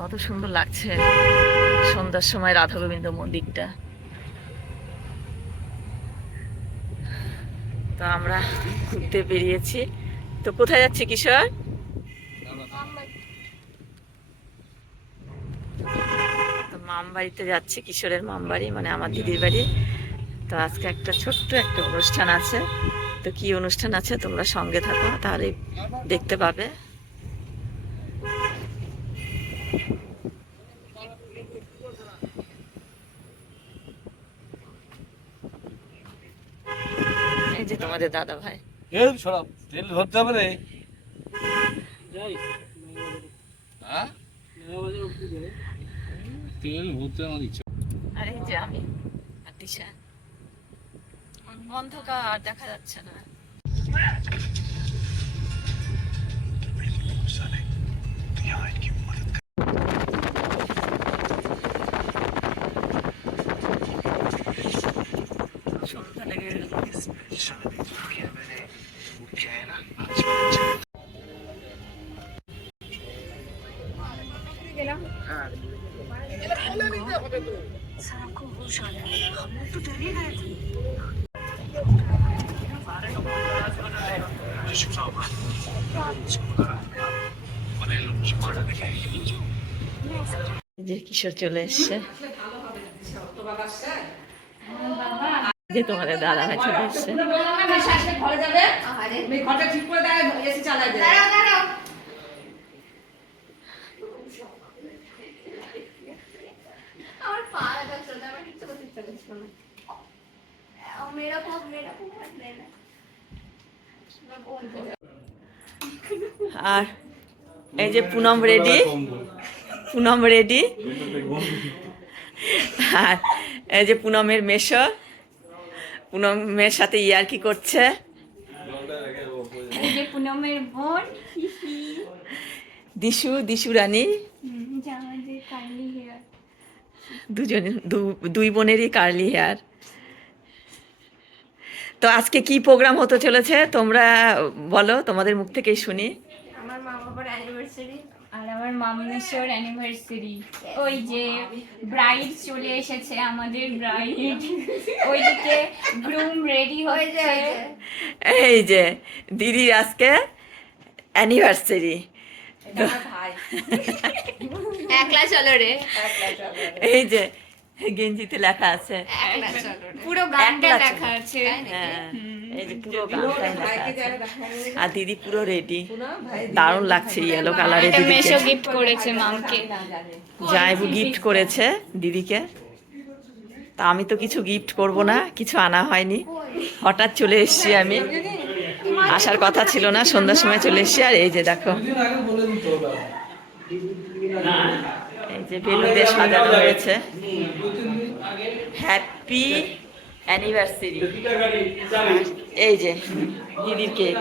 কত সুন্দর লাগছে সন্ধ্যার সময় রাধা গোবিন্দ মন্দিরটা। তো আমরা ঘুরতে বেরিয়েছি। তো কোথায় যাচ্ছি কিশোর? তো মাম বাড়িতে যাচ্ছি, কিশোরের মাম বাড়ি মানে আমার দিদির বাড়ি। তো আজকে একটা ছোট্ট একটা অনুষ্ঠান আছে। তো কি অনুষ্ঠান আছে তোমরা সঙ্গে থাকো, তাহলে দেখতে পাবে। এই যে তোমাদের দাদা ভাই। তেল ধরতে হবে রে। হ্যাঁ? তেল ভরতে আমার ইচ্ছা। আর এই যে আমি আর দিশা। অন্ধকার দেখা যাচ্ছে না। সন্ধ্যা লেগে গেল। যে কিশোর চলে এসছে, যে তোমাদের দাদা ভাই চলে এসছে। আর এই যে পুনম রেডি, পুনম রেডি। আর এই যে পুনমের মেশো, পুনমের সাথে ইয়ার্কি করছে। এই যে পুনমের বোন দিশু, দিশু রানী। আমাদের কার্লি হেয়ার। দুই বোনেরই কার্লি হেয়ার। তো আজকে কি প্রোগ্রাম হতে চলেছে তোমরা বলো, তোমাদের মুখ থেকেই শুনি। আমার মা বাবার অ্যানিভার্সারি আর আমার মামনেশ্বর অ্যানিভার্সারি। ওই যে ব্রাইড চলে এসেছে, আমাদের ব্রাইড। ওইদিকে গ্রুম রেডি হয়েছে। এই যে দিদির আজকে অ্যানিভার্সারি। একলা চলো রে। এই যে গেঞ্জিতে লেখা আছে, পুরো গানটা লেখা আছে। হ্যাঁ এই যে পুরো গানটাই লেখা আছে। আর দিদি পুরো রেডি, দারুণ লাগছে ইয়েলো কালারের। একটা দিদিকে মেশো গিফট করেছে মামকে। জায়বু গিফট করেছে দিদিকে। তা আমি তো কিছু গিফট করব না, কিছু আনা হয়নি, হঠাৎ চলে এসেছি আমি, আসার কথা ছিল না, সন্ধ্যার সময় চলে এসেছি। আর এই যে দেখো, এই যে বেলুন দিয়ে সাজানো হয়েছে, হ্যাপি অ্যানিভার্সারি। এই যে দিদির কেক,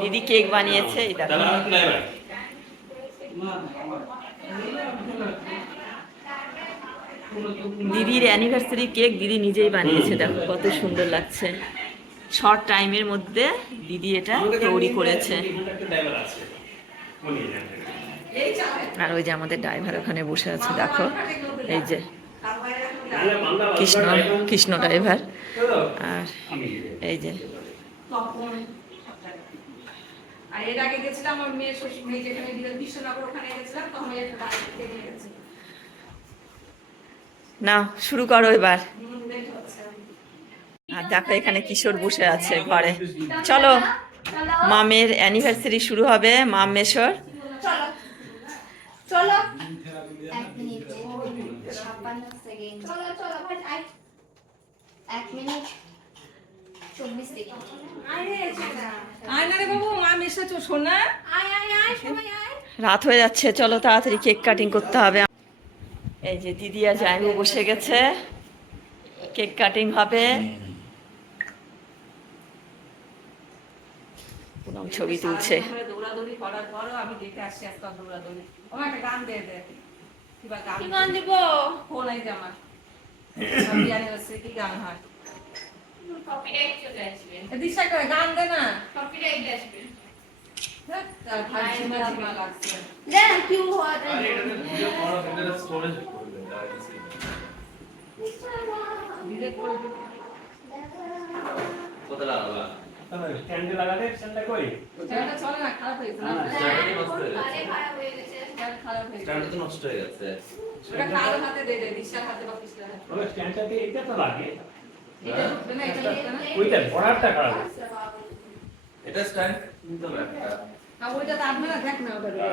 দিদি কেক বানিয়েছে, এই দেখো। দিদির অ্যানিভার্সারি কেক দিদি নিজেই বানিয়েছে, দেখো কত সুন্দর লাগছে। শর্ট টাইমের মধ্যে দিদি এটা তৈরি করেছে। আর ওই যে আমাদের ড্রাইভার ওখানে বসে আছে, দেখো এই যে কৃষ্ণ, কৃষ্ণ ড্রাইভার। আর এই যে আর এর আগে গেছিলাম আমার মেয়ের শ্বশুর মেয়ে যেখানে বিশ্বনগর, ওখানে গেছিলাম তখন একটা গাড়ি থেকে গেছে। না শুরু করো এবার। আর দেখো এখানে কিশোর বসে আছে ঘরে। চলো মামের অ্যানিভার্সারি শুরু হবে, মাম মেশোর। চলো চলো 1 মিনিট 56 সেকেন্ড। চলো চলো ভাই আই 1 মিনিট 24 সেকেন্ড। আয় না রে বাবু, মা এসেছো সোনা। আয় আয় আয় সবাই আয়। রাত হয়ে যাচ্ছে, চলো তাড়াতাড়ি কেক কাটিং করতে হবে। এই যে দিদি আর জাইবু বসে গেছে, কেক কাটিং হবে। পুনম ছবি তুলছে। দৌড়াদৌড়ি করার পরও আমি দেখে আসছি আজকে দৌড়াদৌড়ি। ও একটা গান দে দে। কি গান দিব? ফোন এই জামা। বিয়ারে হচ্ছে কি গান হয়? কপিরাইট চলে আসবে। দিশা করে গান দে না। কপিরাইট আসবে। তার ভাই ঝিমা ঝিমা লাগছে। क्यों हुआ था ডিলেট করে দিই। স্ট্যান্ডে লাগাতে স্ট্যান্ডটা কই চ্যানেলটা চলে না, খারাপ হয়ে গেছে না? চ্যানেল খারাপ হয়ে গেছে। ওটা কারো হাতে দে দে, দিশার হাতে বা কৃষ্ণার হাতে। ওই স্ট্যান্ডটাতে এটা তো লাগে এটা ঢুকবে না, এটা ঢুকবে না। ওইটা ভরারটা খারাপ এটা স্ট্যান্ড কিন্তু একটা আর ওইটা তো আপনারা দেখ না ওটা দিয়ে।